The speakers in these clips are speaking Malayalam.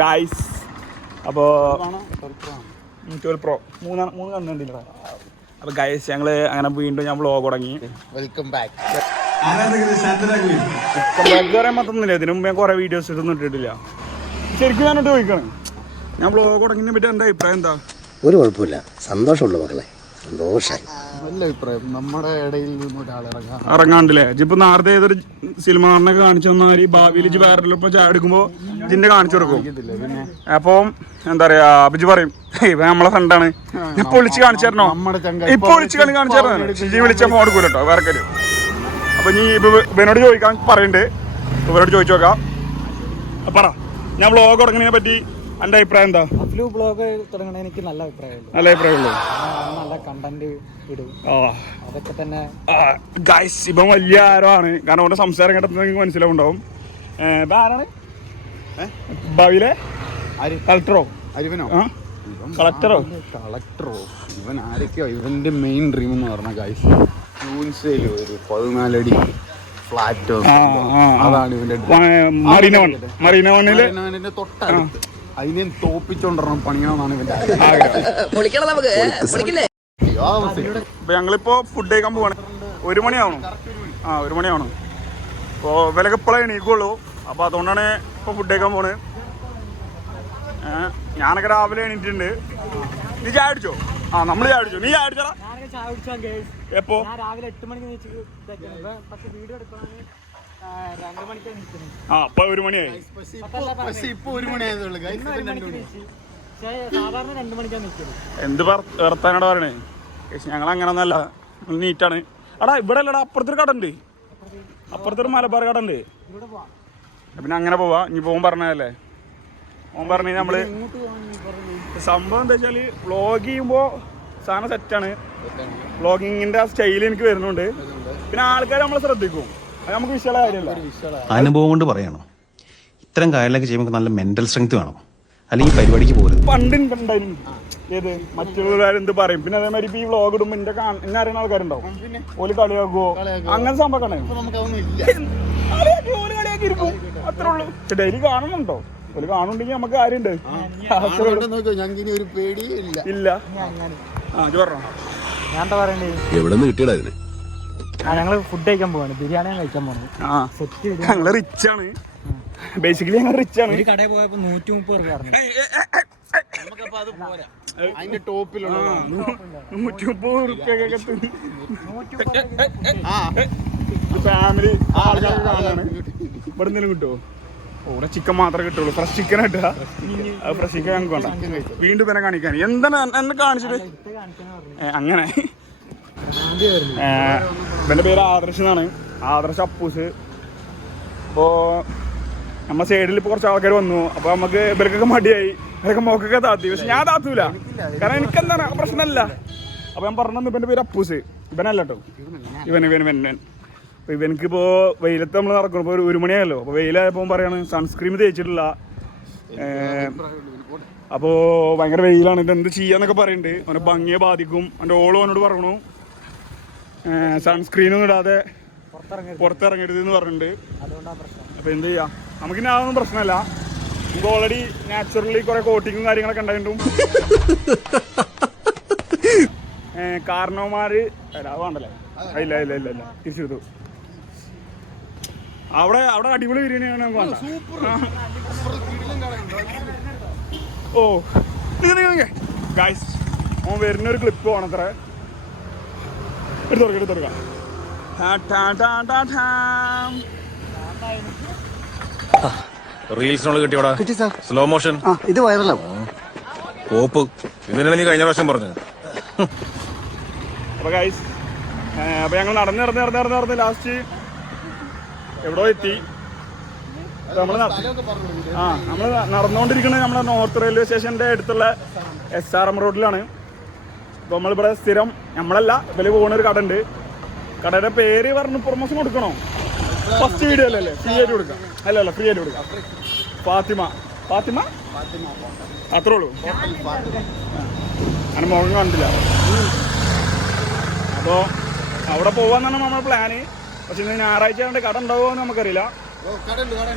ഗൈസ് അപ്പോൾ 12 Pro മൂന്ന് കണ്ടുണ്ടില്ല. അപ്പോൾ ഗൈസ് ഞങ്ങൾ അങ്ങനെ വീണ്ടും ഞാൻ വ്ളോഗ് തുടങ്ങി. Welcome back. പറയാൻ പറ്റുന്നില്ല. ഇതിനു മുമ്പ് ഞാൻ കുറേ വീഡിയോസ് ഇട്ടൊന്നും ഇട്ടിട്ടില്ല. ശരിക്കും ഞാനിട്ട് ചോദിക്കണം, ഞാൻ വ്ളോഗ് തുടങ്ങിയതിനെ പറ്റി എൻ്റെ അഭിപ്രായം എന്താ? ഒരു കുഴപ്പമില്ല, സന്തോഷമുള്ള മക്കളെ, സന്തോഷമായി. നല്ല അഭിപ്രായം. നമ്മുടെ ഇടയിൽ നിന്ന് ഒരാൾ ഇറങ്ങാണ്ടില്ലേ? ഇപ്പൊ നേരത്തെ ഏതൊരു സിനിമ നടനൊക്കെ കാണിച്ചു തന്നാൽ ഭാവിയിൽ ഇജ്ജ് വേറെ ഇപ്പൊ ചായ എടുക്കുമ്പോ ജിന്റെ കാണിച്ചു കൊടുക്കും. അപ്പൊ എന്താ പറയാ, അഭിജ് പറയും നമ്മളെ ഫ്രണ്ടാണ്, ഇപ്പൊ വിളിച്ച് കാണിച്ചു തരണോ, ഇപ്പൊ വിളിച്ച് കാണിച്ചു തരണോ, ഷിജി വിളിച്ച ഫോൺ എടുക്കൂല കേട്ടോ വേറെ കാര്യം. അപ്പൊ നീ ഇവനോട് ചോദിക്കാൻ പറയുന്നുണ്ട്, ഇവനോട് ചോദിച്ചു നോക്കാം. പറ, ഞാൻ വ്ളോഗ് തുടങ്ങുന്നതിനെ പറ്റി എൻ്റെ അഭിപ്രായം എന്താ? ബ്ലോഗ് തുടങ്ങണ എനിക്ക് നല്ല അഭിപ്രായമുള്ളൂ. നല്ല അഭിപ്രായമുള്ളൂ. നല്ല കണ്ടന്റ് ഇടും, അതൊക്കെ തന്നെ. ഗൈസ് ഇപ്പം വലിയ ആരോ ആണ്, കാരണം അവന്റെ സംസാരം കേട്ടപ്പോൾ നിങ്ങൾക്ക് മനസ്സിലാവുണ്ടാവും. ഇതാരാണ്? ഭാവിയിലെ കളക്ടറോ? അരുവനോ? കളക്ടറോ? ഇവൻ ആരൊക്കെയോ. ഇവന്റെ മെയിൻ ഡ്രീം എന്ന് പറഞ്ഞാൽ ഗൈസ് യൂൻസയിൽ ഒരു 14 അടി ഫ്ലാറ്റോ, അതാണ് ഇവന്റെ മറീന വണ്ണില് തൊട്ടടുത്ത്. അതിനെ തോപ്പിച്ചോണ്ടിരണം പണിയണമെന്നാണ് ഇവന്റെ ഇപ്പൊ ഞങ്ങളിപ്പോ ഫുഡ് കഴിക്കാൻ പോവാണ്. 1 മണിയാവണം. 1 മണിയാവണം. അപ്പോ വിലക്ക് ഇപ്പോഴേ എണീക്കുള്ളൂ. അപ്പൊ അതുകൊണ്ടാണ് ഇപ്പൊ ഫുഡ് കഴിക്കാൻ പോണ്. ഞാനൊക്കെ രാവിലെ എണീറ്റിട്ടുണ്ട്. നീ ചായ അടിച്ചോ? നമ്മള് ചായ അടിച്ചോ? നീ ചായ അടിച്ചോടാ? എപ്പോ? രാവിലെ 8 മണിക്ക് വീഡിയോ എടുക്കണം. 2 മണിക്ക് അപ്പൊ 1 മണിയായി. ഇപ്പൊ 1 മണിയായതുള്ളൂ. സാധാരണ 2 മണിക്കാണ് നിൽക്കുന്നത്. എന്ത് വർത്താനോട് പറയണേ? ഞങ്ങൾ അങ്ങനെ ഒന്നല്ല, നീറ്റാണ്. എടാ ഇവിടെ അല്ലടാ, അപ്പുറത്തൊരു കട ഉണ്ട്, അപ്പുറത്തൊരു മലബാർ കട ഉണ്ട്. പിന്നെ അങ്ങനെ പോവാ. ഇനി പോകാൻ പറഞ്ഞതല്ലേ, ഓൻ പറഞ്ഞു നമ്മള് സംഭവം എന്താ വെച്ചാല് വ്ളോഗ് ചെയ്യുമ്പോ സാധനം സെറ്റാണ്. വ്ളോഗിങ്ങിന്റെ ആ സ്റ്റൈൽ എനിക്ക് വരുന്നുണ്ട്. പിന്നെ ആൾക്കാർ നമ്മളെ ശ്രദ്ധിക്കും. അത് നമുക്ക് വിശാല കാര്യമല്ല. അനുഭവം കൊണ്ട് പറയണോ, ഇത്തരം കാര്യങ്ങളൊക്കെ ചെയ്യുമ്പോൾ നല്ല മെന്റൽ സ്ട്രെങ്ത് വേണം, അല്ലെങ്കിൽ പരിപാടിക്ക് പോകരുത്. പണ്ട് ഉണ്ടായിരുന്നു ഏത് മറ്റുള്ളവരെന്ത് പറയും. പിന്നെ അതേമാതിരി ഇപ്പൊ ഈ വ്ളോഗ് ഇടുമ്പോ എന്നെ അറിയുന്ന ആൾക്കാരുണ്ടാവും, ഓല് കളിയാക്കുവോ അങ്ങനെ സംഭവം കളിയാക്കി ഇരിക്കും. അത്രേ ഉള്ളൂ. ഡെയിലി കാണുന്നുണ്ടോ? ഓല് കാണുന്നുണ്ടെങ്കിൽ നമുക്ക് കാര്യമുണ്ട്. ഇല്ല. പറഞ്ഞോ, ഞാൻ എന്താ പറയണ്ടേ? എവിടെ നിന്ന് കിട്ടിയടാ ഇതിന്? ഞങ്ങള് ഫുഡ് കഴിക്കാൻ പോവാണ്, ബിരിയാണി കഴിക്കാൻ പോണത്. ഞങ്ങള് റിച്ച് ആണ്, ബേസിക്കലി ഞങ്ങൾ റിച്ച് ആണ്. ഒരു കടയിൽ പോയപ്പോ 130 രൂപ. അതിന്റെ ടോപ്പിലുള്ള 130 റുപ്യൊക്കെ ഫാമിലി ആൾക്കാർക്ക് കാണാണ്. ഇവിടെ എന്തെങ്കിലും കിട്ടുമോ? ഇവിടെ ചിക്കൻ മാത്രമേ കിട്ടുള്ളൂ. ഫ്രഷ് ചിക്കൻ കിട്ടുക. ഫ്രഷ് ചിക്കൻ ഞങ്ങൾക്ക് വേണ്ട. വീണ്ടും പിന്നെ കാണിക്കാൻ എന്താണ് എന്നെ കാണിച്ചിട്ട് അങ്ങനെ. ഇവന്റെ പേര് ആദർശ് എന്നാണ്, ആദർശ് അപ്പൂസ്. അപ്പോൾ നമ്മുടെ സൈഡിൽ ഇപ്പോൾ കുറച്ച് ആൾക്കാർ വന്നു. അപ്പോൾ നമുക്ക് ഇവർക്കൊക്കെ മടിയായി, ഇവരൊക്കെ മോക്കൊക്കെ താത്തി. പക്ഷെ ഞാൻ താത്തൂല, കാരണം എനിക്കെന്താണ് പ്രശ്നമല്ല. അപ്പോൾ ഞാൻ പറഞ്ഞു ഇവന്റെ പേര് അപ്പൂസ്. ഇവനല്ല കേട്ടോ, ഇവൻ. അപ്പോൾ ഇവനക്കിപ്പോൾ വെയിലത്ത് നമ്മൾ നടക്കണം. ഇപ്പോൾ 1 മണിയായല്ലോ. അപ്പോൾ വെയിലായപ്പോൾ പറയാണ് സൺസ്ക്രീൻ തേച്ചിട്ടില്ല, അപ്പോൾ ഭയങ്കര വെയിലാണ്, ഇതെന്ത് ചെയ്യാന്നൊക്കെ പറയുന്നുണ്ട്. അവനെ ഭംഗിയെ ബാധിക്കും. അവൻ്റെ ഓളും അവനോട് പറയണു സൺസ്ക്രീനൊന്നും ഇടാതെ പുറത്തിറങ്ങരുത് എന്ന് പറഞ്ഞിട്ടുണ്ട്. അപ്പോൾ എന്ത് ചെയ്യാം, നമുക്കിനി അതൊന്നും പ്രശ്നമല്ല. നമുക്ക് ഓൾറെഡി നാച്ചുറലി കുറേ കോട്ടിങ്ങും കാര്യങ്ങളൊക്കെ ഉണ്ടായിട്ടും കാരണവന്മാർ വേണ്ടല്ലേ? ഇല്ല തിരിച്ചെടുത്തു. അവിടെ അടിപൊളി ബിരിയാണിയാണ് നമുക്ക് വേണ്ട. ഓ ഗൈസ്, ഓൻ വരുന്നൊരു ക്ലിപ്പ് വേണം. അത്ര എടുത്തോടുക്കാം. റീൽസിനോട് കിട്ടിയോടാ സ്ലോ മോഷൻ. ഇത് വൈറലാവും. കോപ്പ് ഇതിനെ നീ കഴിഞ്ഞ പ്രാവശ്യം പറഞ്ഞു. അപ്പൊ ഗൈസ്, അപ്പൊ ഞങ്ങൾ നടന്ന് ലാസ്റ്റ് എവിടോ എത്തി. നമ്മൾ നടന്നുകൊണ്ടിരിക്കുന്നത് നമ്മുടെ നോർത്ത് റെയിൽവേ സ്റ്റേഷൻ്റെ അടുത്തുള്ള SRM റോഡിലാണ്. അപ്പോൾ നമ്മളിവിടെ സ്ഥിരം, നമ്മളല്ല ഇവര് പോകുന്ന ഒരു കട ഉണ്ട്. കടയുടെ പേര് പറഞ്ഞ് പ്രൊമോഷൻ കൊടുക്കണോ? ഫസ്റ്റ് വീഡിയോ അല്ലേ? ഫ്രീ ആയിട്ട് കൊടുക്കാം. അല്ല ഫ്രീ ആയിട്ട് കൊടുക്കാം. ഫാത്തിമ അത്രേ ഉള്ളൂ. അങ്ങനെ മുഖം കണ്ടില്ല. അപ്പോൾ അവിടെ പോകാന്നാണ് നമ്മുടെ പ്ലാന്. പക്ഷെ ഇന്ന് ഞായറാഴ്ച ആയതുകൊണ്ട് കട ഉണ്ടാവുമോ എന്ന് നമുക്കറിയില്ല.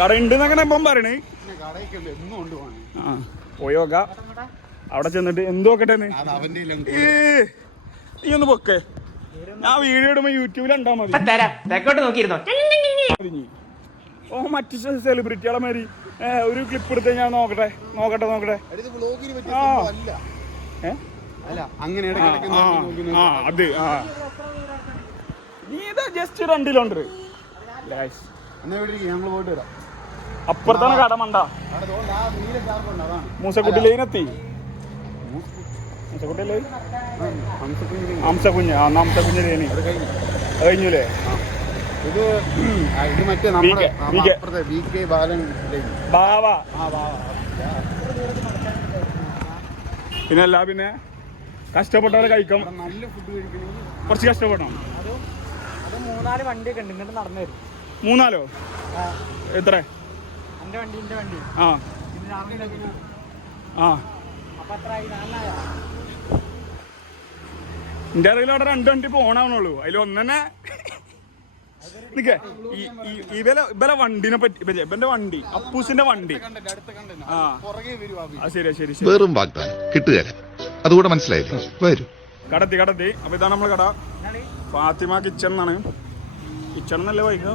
കട ഉണ്ടെന്നങ്ങനെ ഇപ്പം പറയണേ. പിന്നെ കടയ്ക്കുണ്ട് എന്നും കൊണ്ടുപോകണം. ആ പോയി നോക്കാം. അവിടെ ചെന്നിട്ട് എന്ത് നോക്കട്ടെ. അത് അവന്റെ നീ ഒന്ന് പൊക്കെ, ഞാൻ വീഡിയോ ഇടുമ്പോ യൂട്യൂബിൽ ഉണ്ടാ മതി. ഓ മറ്റു സെലിബ്രിറ്റികളെ മാതിരി ഒരു ക്ലിപ്പ് എടുത്ത് ഞാൻ നോക്കട്ടെ. അല്ല അങ്ങനെ അത് നീ ഇതാ ജസ്റ്റ് 2 കിലോമീറ്റർ നമ്മൾ പോയിട്ട് വരാം. അപ്പുറത്താണ് കട മണ്ട. മൂസക്കുട്ടി ലൈനെത്തി. മൂസക്കുട്ടി ലൈൻ ഹംസക്കുഞ്ഞ് ഹംസക്കുഞ്ഞ് ലൈന് അത് കഴിഞ്ഞൂലേ. ഇത് മറ്റേ ബാവ പിന്നല്ല പിന്നെ കഷ്ടപ്പെട്ടവരെ കഴിക്കാം. നല്ല ഫുഡ് കഴിക്കണമെങ്കിൽ കുറച്ച് കഷ്ടപ്പെടണം. അത് 3-4 വണ്ടിയൊക്കെ ഉണ്ട്, ഇങ്ങോട്ട് നടന്നു വരും. 3-4 എത്ര? എന്റെ വണ്ടി ആ ആ അപ്പൊ എത്ര ആയി? 4-ആയോ? എന്റെ അറിയില്ല അവിടെ 2 വണ്ടി പോണാവണുള്ളൂ. അതിൽ ഒന്നെ നിക്കേ ഇവലെ വണ്ടിനെ പറ്റി ഇവന്റെ വണ്ടി അപ്പൂസിന്റെ വണ്ടി. ആ ശരി ശരി ശരി. വെറും വാഗ്ദാനം കിട്ടുകയില്ല, അതുകൂടെ മനസ്സിലായില്ലേ? വരും. കടത്തി. അപ്പൊ ഇതാണ് നമ്മളെ കട, ഫാത്തിമ കിച്ചൺ എന്നാണ്. കിച്ചൺ എന്നല്ലേ വൈകുക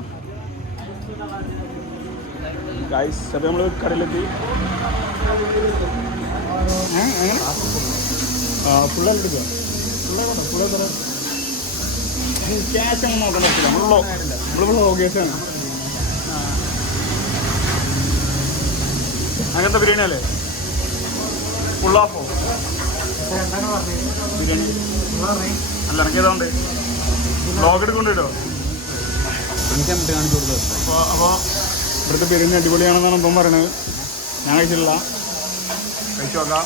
ഗൈസ്. അപ്പൊ നമ്മള് കടയിലെത്തി. അങ്ങനെ ഫുള്ളെടുക്കുക. ഫുള്ള് ക്യാഷ് ഒന്നും നോക്കാൻ പറ്റില്ല. നമ്മള് വ്ളോഗേഴ്സാണ്. അങ്ങനത്തെ ബിരിയാണി അല്ലേ? ഫുള്ളാഫോ ബിരിയാണി അല്ല, എനിക്ക് ഏതാണ്ട് വ്ളോഗ് എടുക്കൊണ്ടിട്ടോ. അപ്പോൾ ഇവിടുത്തെ ബിരിയാണി അടിപൊളിയാണെന്നാണ് ഇപ്പം പറയണത്. ഞാൻ കഴിച്ചിട്ടില്ല, കഴിച്ചു നോക്കാം.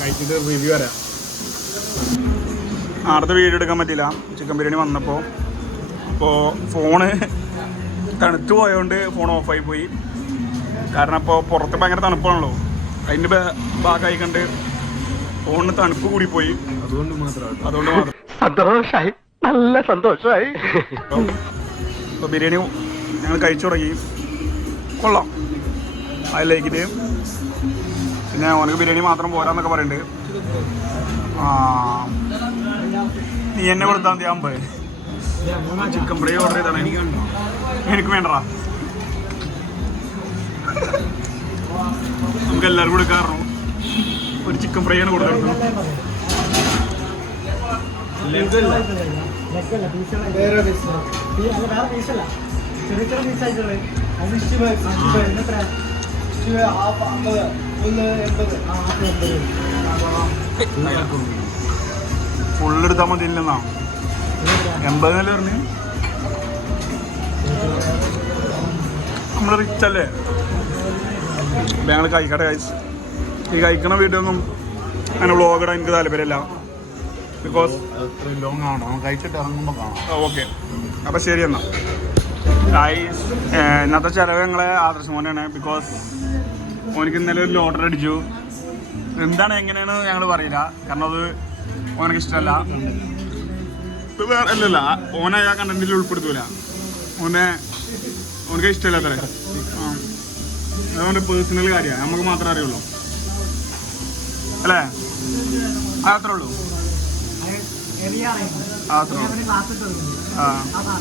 കഴിച്ചിട്ട് റിവ്യൂ വരാം. അടുത്ത വീഡിയോ എടുക്കാൻ പറ്റില്ല, ചിക്കൻ ബിരിയാണി വന്നപ്പോൾ. അപ്പോൾ ഫോണ് തണുത്ത് പോയതുകൊണ്ട് ഫോൺ ഓഫായി പോയി. കാരണം ഇപ്പോൾ പുറത്ത് ഭയങ്കര തണുപ്പാണല്ലോ, അതിൻ്റെ ഭാഗമായി കണ്ട് ഫോണിന് തണുപ്പ് കൂടിപ്പോയി. അതുകൊണ്ട് മാത്രം സന്തോഷായി, നല്ല സന്തോഷമായി. ഇപ്പോൾ ബിരിയാണി ഞങ്ങൾ കഴിച്ചു തുടങ്ങി. കൊള്ളാം, അതിലേക്കിട്ട്. പിന്നെ ഓനക്ക് ബിരിയാണി മാത്രം പോരാന്നൊക്കെ പറയുന്നുണ്ട്. നീ എന്നെ കൊടുത്താൽ മതി. 50 ചിക്കൻ ഫ്രൈ ഓർഡർ ചെയ്താണ്. എനിക്ക് വേണ്ടടാ, നമുക്ക് എല്ലാവരും കൂടെ കാരണം ഒരു ചിക്കൻ ഫ്രൈ ആണ് കൊടുക്കുന്നത്. ഫുള്ളെടുത്താൽ മതി ഇല്ലെന്നാ 80 പറഞ്ഞ്. നമ്മൾ റിച്ച് അല്ലേ? ഞങ്ങൾ കഴിക്കട്ടെ കഴിച്ച്. ഈ കഴിക്കണ വീട്ടിലൊന്നും അങ്ങനെ വ്ളോഗ് ഇടാൻ എനിക്ക് താല്പര്യമില്ല. ബിക്കോസ് ലോങ് ആണോ കഴിച്ചിട്ട് ഇറങ്ങുമ്പോൾ കാണാം. ഓക്കെ, അപ്പം ശരി എന്നാൽ ഗൈസ്. ഇന്നത്തെ ചിലവ് ഞങ്ങളെ ആദർശ് മോനാണ്. ബിക്കോസ് ഓനക്ക് ഇന്നലെ ഒരു ലോട്ടറി അടിച്ചു. എന്താണ് എങ്ങനെയാണ് ഞങ്ങൾ പറയില്ല, കാരണം അത് ഓനക്ക് ഇഷ്ടമല്ല. വേറെ അല്ലല്ല, ഓനെ ആ കണ്ടന്റിൽ ഉൾപ്പെടുത്തൂല. ഓനക്ക് ഇഷ്ടമല്ല അത്ര. അതവൻ്റെ പേഴ്സണൽ കാര്യമാണ്, നമുക്ക് മാത്രമേ അറിയുള്ളൂ അല്ലേ? അതത്രേ ഉള്ളൂ.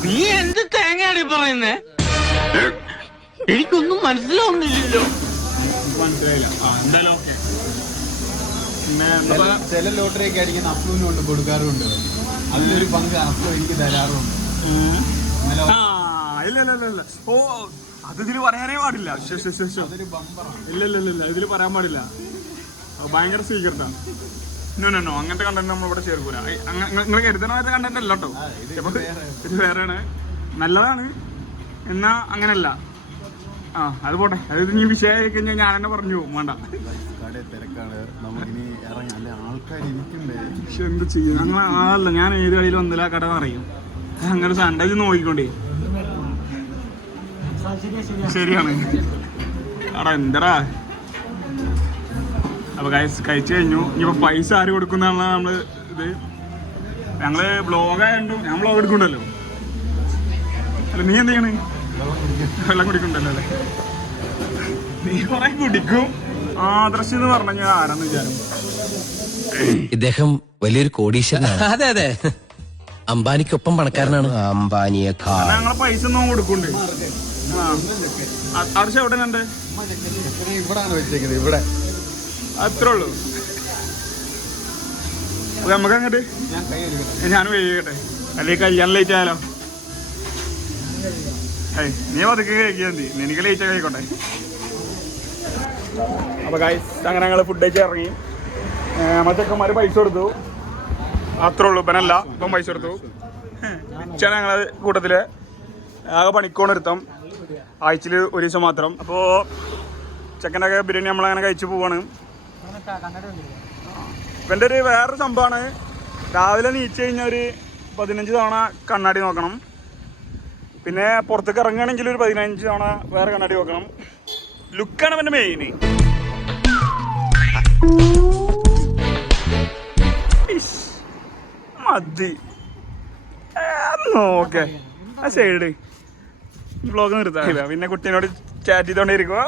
നീ എന്ത് തേങ്ങയാണ് പറയുന്നേ? എനിക്കൊന്നും മനസ്സിലാവുന്നില്ലല്ലോ. മനസ്സിലായില്ല. എന്തായാലും ഓക്കെ. ചില ലോട്ടറിയൊക്കെ ആയിരിക്കും അഫ്ലൂന് കൊണ്ട് കൊടുക്കാറുണ്ട്. അതിലൊരു പങ്ക് അഫ്ലു എനിക്ക് തരാറുണ്ട്. ഇല്ല. ഓ, അത് ഇതിൽ പറയാനേ പാടില്ല. ഇല്ല ഇതിൽ പറയാൻ പാടില്ല. ഭയങ്കര സ്വീകരണമാണ്. നോ അങ്ങനത്തെ കണ്ടന്റ് നമ്മളിവിടെ ചേർക്കൂല. നിങ്ങൾ കരുതണമായിട്ട് കണ്ടന്റ് അല്ല കേട്ടോ. ഇത് വേറെയാണ്, നല്ലതാണ്. എന്നാ അങ്ങനല്ല. അത് പോട്ടെ. അത് ഇനി വിഷയമായി കഴിഞ്ഞാൽ ഞാൻ തന്നെ പറഞ്ഞു പോകും. വേണ്ട, പക്ഷെ എന്ത് ചെയ്യും? അങ്ങനെ ആളല്ല. ഞാൻ ഏത് കടയിൽ വന്നില്ല കട അറിയും. അങ്ങനെ സാൻഡേജ് നോക്കിക്കൊണ്ടേ. ശരിയാണ്. ആടാ എന്തടാ. അപ്പോൾ കഴിച്ചു കഴിഞ്ഞു. ഇനിയിപ്പോൾ പൈസ ആര് കൊടുക്കുന്നതാണ് നമ്മൾ ഇത്. ഞങ്ങൾ ബ്ലോഗായതുകൊണ്ടും ഞാൻ ബ്ലോഗ് എടുക്കണ്ടല്ലോ. അല്ല, നീ എന്ത് ചെയ്യണേ? വെള്ളം കുടിക്കണ്ടല്ലോ അല്ലേ? നീ കുറെ കുടിക്കും. ആദർശ് എന്ന് പറഞ്ഞ ഞാൻ ആരാന്ന് വിചാരം. ഇദ്ദേഹം വലിയൊരു കോടീശ്വരനാണ്. അതെ അതെ, അംബാനിക്കൊപ്പം പണക്കാരനാണ്. അംബാനിയേക്കാൾ ഞങ്ങളെ പൈസ ഒന്നും കൊടുക്കണ്ട്. ആദർശ് എവിടെ കണ്ടേ? ഇവിടാണ് വെച്ചേക്കുന്നത്, ഇവിടെ. അത്രേ ഉള്ളൂ. നമുക്ക് അങ്ങോട്ട് ഞാൻ കഴിയട്ടെ, അല്ലെങ്കിൽ കല്യാണം ലേറ്റ് ആയാലോ? നീ പതുക്കെ കഴിക്കാൻ മതി, എനിക്ക് ലേറ്റ് ആയിക്കോട്ടെ. അപ്പൊ ഗൈസ് അങ്ങനെ ഞങ്ങൾ ഫുഡ് കഴിച്ച് ഇറങ്ങി. ചെക്കന്മാര് പൈസ കൊടുത്തു, അത്രേ ഉള്ളൂ. ഇപ്പനല്ല, ഇപ്പം പൈസ കൊടുത്തു. ഇച്ചാണ് ഞങ്ങളെ കൂട്ടത്തില് ആകെ പണിക്കോണെടുത്തം, ആഴ്ചയിൽ ഒരു ദിവസം മാത്രം. അപ്പോൾ ചെക്കൻ്റെ ബിരിയാണി നമ്മളങ്ങനെ കഴിച്ചു പോവാണ്. ഇവൻ്റെ ഒരു വേറൊരു സംഭവമാണ്, രാവിലെ നീച്ച് കഴിഞ്ഞാൽ ഒരു 15 തവണ കണ്ണാടി നോക്കണം. പിന്നെ പുറത്തേക്ക് ഇറങ്ങുകയാണെങ്കിൽ ഒരു 15 തവണ വേറെ കണ്ണാടി നോക്കണം. ലുക്കാണ് എൻ്റെ മെയിൻ. മതി ഓക്കെ. ആ സൈഡ് വ്ളോഗ് നിർത്താറില്ല. പിന്നെ കുട്ടീനോട് ചാറ്റ് ചെയ്തോണ്ടിരിക്കുക.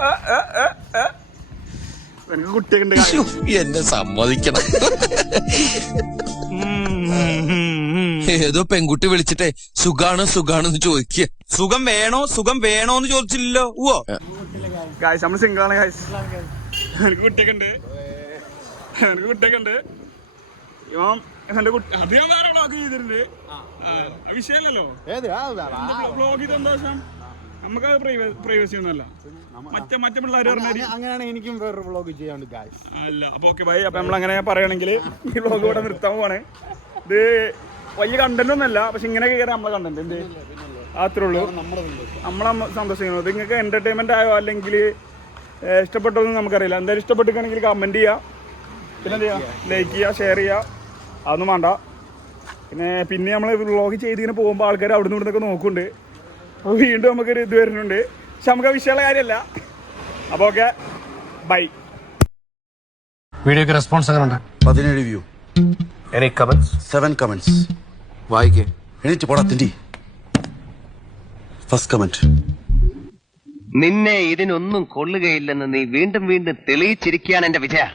എനിക്ക് കുട്ടിയൊക്കെ ഉണ്ട്, എന്നെ സമ്മതിക്കണം. ഏതോ പെൺകുട്ടി വിളിച്ചിട്ടേ സുഖാണെന്ന് ചോദിക്കുക. സുഖം വേണോന്ന് ചോദിച്ചില്ലല്ലോ. ഗായ്സ് നമ്മൾ സിംഗിളാണ് ഗായ്സ്. എനിക്ക് കുട്ടിയൊക്കെ ഉണ്ട്. ഇവൻ എന്റെ കുട്ടി അത് ഞാൻ വേറെ വ്ളോഗ് ചെയ്തിട്ടുണ്ട്. വിഷയമല്ലല്ലോ വ്ളോഗ് ചെയ്ത് സന്തോഷം. നമുക്കത് പ്രൈവസി ഒന്നുമല്ല. മറ്റേ പിള്ളേർ പറഞ്ഞാൽ അങ്ങനെയാണ് എനിക്കും വേറൊരു വ്ളോഗ് ചെയ്യാണ്ട് ഗായ്സ്. അല്ല. അപ്പൊ ഓക്കെ ബൈ. അപ്പൊ നമ്മളങ്ങനെ പറയുകയാണെങ്കിൽ ഈ വ്ളോഗ് ഇവിടെ നിർത്താൻ പോവാണ്. ഇത് വലിയ കണ്ടന്റ് ഒന്നല്ല, പക്ഷെ ഇങ്ങനെ കയറി നമ്മളെ കണ്ടന്റ് എന്ത് അത്രേ ഉള്ളൂ. നമ്മളെ സന്തോഷിക്കുന്നത്. നിങ്ങൾക്ക് എന്റർടൈൻമെന്റ് ആയോ അല്ലെങ്കിൽ ഇഷ്ടപ്പെട്ടതൊന്നും നമുക്കറിയില്ല. എന്തായാലും ഇഷ്ടപ്പെട്ടിട്ടാണെങ്കിൽ കമന്റ് ചെയ്യുക, പിന്നെ എന്ത് ചെയ്യുക, ലൈക്ക് ചെയ്യുക, ഷെയർ ചെയ്യുക. അതൊന്നും വേണ്ട. പിന്നെ നമ്മൾ വ്ളോഗ് ചെയ്തിങ്ങനെ പോകുമ്പോൾ ആൾക്കാർ അവിടെ നിന്ന് ഇവിടുന്നൊക്കെ നോക്കുന്നുണ്ട്. അപ്പോൾ വീണ്ടും നമുക്കൊരു ഇത് വരുന്നുണ്ട്, പക്ഷെ നമുക്ക് വിഷയമുള്ള കാര്യമല്ല. അപ്പോൾ ഓക്കെ ബൈ. വീഡിയോക്ക് റെസ്പോൺസ് എങ്ങനെയുണ്ട്? 17 വ്യൂ, എനി കമന്റ്സ്? 7 കമന്റ്സ്. വായിക്കേ. എണീറ്റ് പോടാ തിണ്ടി. ഫസ്റ്റ് കമന്റ്: നിന്നെ ഇതിനൊന്നും കൊള്ളുകയില്ലെന്ന് നീ വീണ്ടും തെളിയിച്ചിരിക്കുകയാണ് എന്റെ വിജയ.